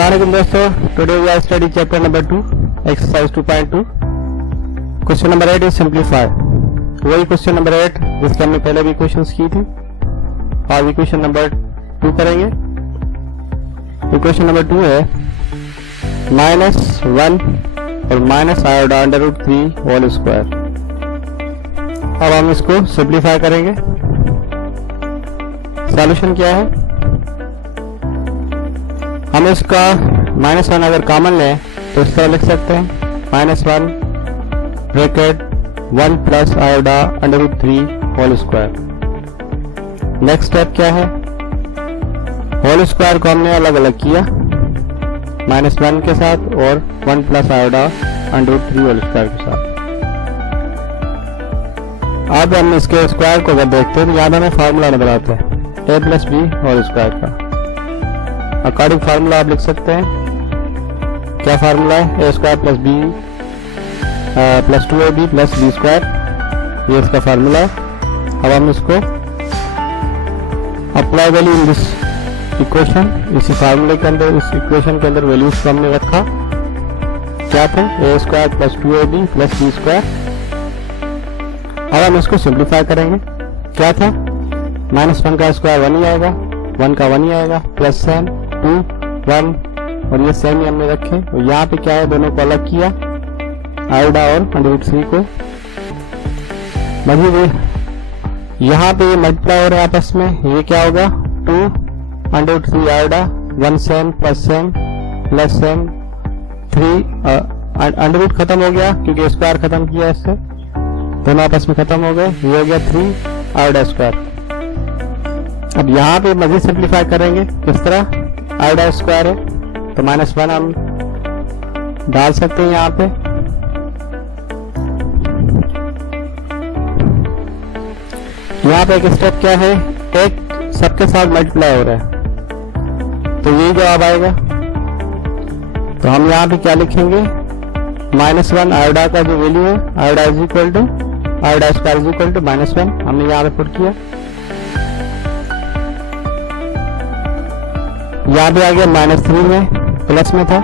Assalamualaikum दोस्तों, today we are studying chapter number 2, exercise 2.2. Question number 8 is simplify. वही question number 8 जिसके हमने पहले भी क्वेश्चंस की थी, और भी क्वेश्चन नंबर 2 करेंगे। क्वेश्चन नंबर 2 है -1 और -i/√3 होल स्क्वायर। अब हम इसको सिंप्लीफाई करेंगे। सॉल्यूशन क्या है? हम इसका -1 अगर कॉमन लें तो इस तरह लिख सकते हैं -1 bracket 1 plus i/√3 whole square. Next step क्या है? होल स्क्वायर को हमने अलग अलग किया -1 के साथ और 1 प्लस i/√3 होल स्क्वायर के साथ। अब हम इसके स्क्वायर को अगर देखते हैं तो यहाँ हमें फार्मूला नजर आता है a plus B whole square का। अकॉर्डिंग फार्मूला आप लिख सकते हैं। क्या फार्मूला है? a square plus B plus 2ab plus B square, ये इसका फार्मूला है। अब हम इसको apply value in this equation, इसी फार्मूले के अंदर, इस इक्वेशन के अंदर वैल्यूज को हमने रखा। क्या थे? a square plus 2ab plus B square. अब हम इसको सिंप्लीफाई करेंगे। क्या था? -1 का स्क्वायर 1 ही आएगा, 1 का 1 ही आएगा, प्लस 2 1 और ये सेम ही हमने रखे। और यहाँ पे क्या है, दोनों को अलग किया, i/√3 को। मतलब यहाँ पे ये मल्टीप्लाई हो रहा है आपस में। ये क्या होगा? 2√3 i/, 1 same plus same plus same 3 under root खत्म हो गया क्योंकि स्क्वायर खत्म किया, इससे दोनों आपस में खत्म हो गए। ये हो गया 3 i/² स्क्वायर। अब यहाँ पे मजीद सिंप्लीफाई करेंगे। किस तरह? i² है तो -1 हम डाल सकते हैं यहाँ पे। यहाँ पे एक स्टेप क्या है, एक सबके साथ मल्टीप्लाई हो रहा है तो यही जवाब आएगा। तो हम यहाँ पे क्या लिखेंगे? -1 i/, का जो वैल्यू है i/² इज इक्वल टू -1 हमने यहाँ पे पुट किया। यहाँ पे आ गया -3 में, प्लस में था।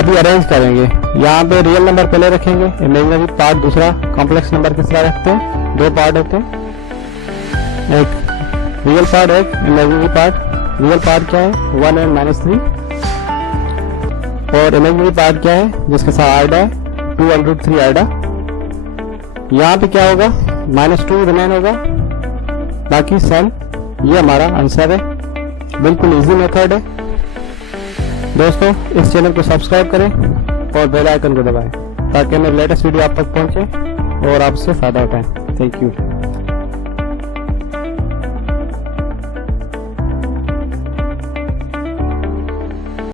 अभी अरेंज करेंगे। यहाँ पे रियल नंबर पहले रखेंगे, इमेजिनरी पार्ट दूसरा, कॉम्प्लेक्स नंबर किस तरह रखते हैं? 2 पार्ट होते हैं, एक रियल पार्ट एक इमेजिनरी पार्ट। रियल पार्ट क्या है? 1 और -3, और इमेजिनरी पार्ट क्या है जिसके साथ i/, 2√3 i/। यहाँ पे क्या होगा? -2 रिमेन होगा, बाकी सेम। ये हमारा आंसर है। बिल्कुल इजी मेथड है दोस्तों। इस चैनल को सब्सक्राइब करें और बेल आइकन को दबाएं ताकि मेरे लेटेस्ट वीडियो आप तक पहुंचे और आपसे फायदा उठाएं। Thank you.